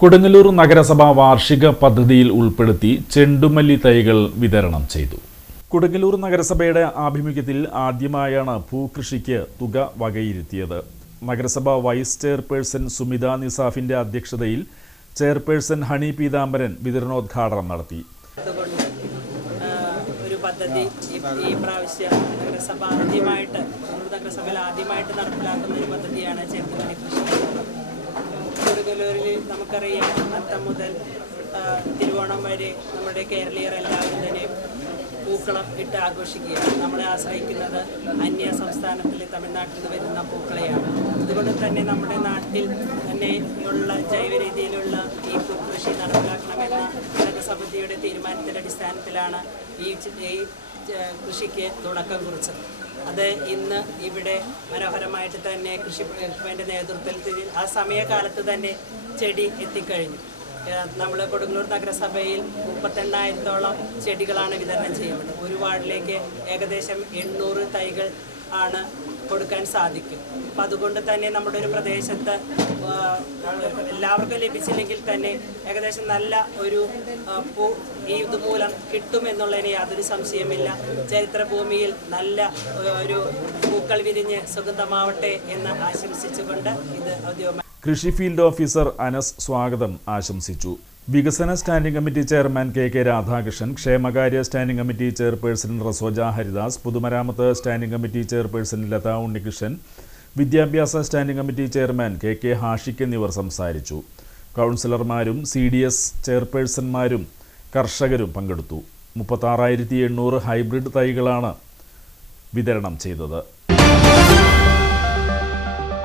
കൊടുങ്ങല്ലൂർ നഗരസഭ വാർഷിക പദ്ധതിയിൽ ഉൾപ്പെടുത്തി ചെണ്ടുമല്ലി തൈകൾ വിതരണം ചെയ്തു. കൊടുങ്ങല്ലൂർ നഗരസഭയുടെ ആഭിമുഖ്യത്തിൽ ആദ്യമായാണ് പൂകൃഷിക്ക് തുക വകയിരുത്തിയത്. നഗരസഭ വൈസ് ചെയർപേഴ്സൺ സുമിത നിസാഫിന്റെ അധ്യക്ഷതയിൽ ചെയർപേഴ്സൺ ഹണി പീതാംബരൻ വിതരണോദ്ഘാടനം നടത്തി. ഒരു പദ്ധതി ഈ പ്രാവശ്യം നഗരസഭയിൽ ആദ്യമായിട്ട് നടപ്പിലാക്കുന്ന ഒരു പദ്ധതിയാണ് ചെണ്ടുമല്ലി കൃഷി. കൊടുങ്ങല്ലൂരിൽ നമുക്കറിയാം, അത്തം മുതൽ തിരുവോണം വരെ നമ്മുടെ കേരളീയർ എല്ലാവരും തന്നെ പൂക്കളം ഇട്ട് ആഘോഷിക്കുകയാണ്. നമ്മളെ ആശ്രയിക്കുന്നത് അന്യ സംസ്ഥാനത്തിൽ തമിഴ്നാട്ടിൽ നിന്ന് വരുന്ന പൂക്കളെയാണ്. അതുകൊണ്ട് തന്നെ നമ്മുടെ നാട്ടിൽ തന്നെ ഉള്ള ജൈവ രീതിയിലുള്ള ഈ പൂക്കൃഷി നടപ്പിലാക്കണമെന്ന നഗരസഭയുടെ തീരുമാനത്തിൻ്റെ അടിസ്ഥാനത്തിലാണ് ഈ കൃഷിക്ക് തുടക്കം കുറിച്ചത്. അത് ഇന്ന് ഇവിടെ മനോഹരമായിട്ട് തന്നെ കൃഷിഭവൻ്റെ നേതൃത്വത്തിൽ ആ സമയകാലത്ത് തന്നെ ചെടി എത്തിക്കഴിഞ്ഞു. നമ്മൾ കൊടുങ്ങല്ലൂർ നഗരസഭയിൽ 38,000-ഓളം ചെടികളാണ് വിതരണം ചെയ്യുന്നത്. ഒരു വാർഡിലേക്ക് ഏകദേശം 800 തൈകൾ ആണ് കൊടുക്കാൻ സാധിക്കും. അപ്പം അതുകൊണ്ട് തന്നെ നമ്മുടെ ഒരു പ്രദേശത്ത് എല്ലാവർക്കും ലഭിച്ചില്ലെങ്കിൽ തന്നെ ഏകദേശം നല്ല ഒരു പൂ ഈ ഇതുമൂലം കിട്ടുമെന്നുള്ളതിന് യാതൊരു സംശയമില്ല. ചരിത്രഭൂമിയിൽ നല്ല ഒരു പൂക്കൾ വിരിഞ്ഞ് സുഗന്ധമാവട്ടെ എന്ന് ആശംസിച്ചുകൊണ്ട് ഇത് ഔദ്യോഗിക കൃഷി ഫീൽഡ് ഓഫീസർ അനസ് സ്വാഗതം ആശംസിച്ചു. വികസന standing committee chairman K Radhakrishnan, ക്ഷേമകാര്യ standing committee chairperson Rasoja Haridas, പൊതുമരാമത്ത് standing committee chairperson Latha Unnikrishnan, വിദ്യാഭ്യാസ standing committee chairman K Hashiq എന്നിവർ സംസാരിച്ചു. കൗൺസിലർമാരും CDS ചെയർപേഴ്സൺമാരും കർഷകരും പങ്കെടുത്തു. 36,800 ഹൈബ്രിഡ് തൈകളാണ് വിതരണം ചെയ്തത്.